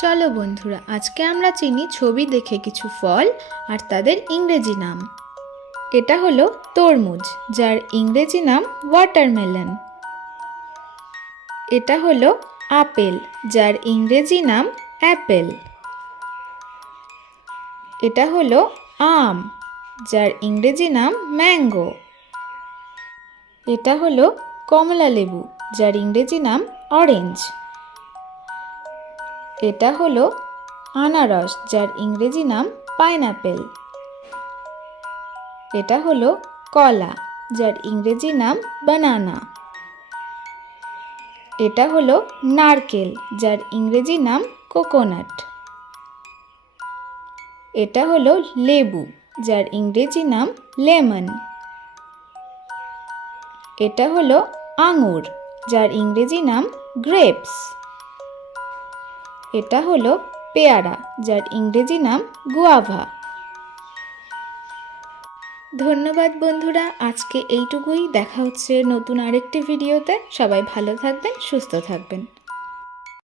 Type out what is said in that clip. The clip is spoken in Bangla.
চলো বন্ধুরা, আজকে আমরা চিনি ছবি দেখে কিছু ফল আর তাদের ইংরেজি নাম। এটা হলো তরমুজ, যার ইংরেজি নাম ওয়াটারমেলন এটা হলো আপেল, যার ইংরেজি নাম অ্যাপেল। এটা হলো আম, যার ইংরেজি নাম ম্যাঙ্গো। এটা হলো কমলা লেবু যার ইংরেজি নাম অরেঞ্জ। এটা হলো আনারস, যার ইংরেজি নাম পাইনাপেল। এটা হলো কলা, যার ইংরেজি নাম বানানা। এটা হলো নারকেল, যার ইংরেজি নাম কোকোনাট। এটা হলো লেবু, যার ইংরেজি নাম লেমন। এটা হলো আঙুর, যার ইংরেজি নাম গ্রেপস। এটা হলো পেয়ারা, যার ইংরেজি নাম গুয়াভা। ধন্যবাদ বন্ধুরা, আজকে এইটুকুই। দেখা হচ্ছে নতুন আরেকটি ভিডিওতে। সবাই ভালো থাকবেন, সুস্থ থাকবেন।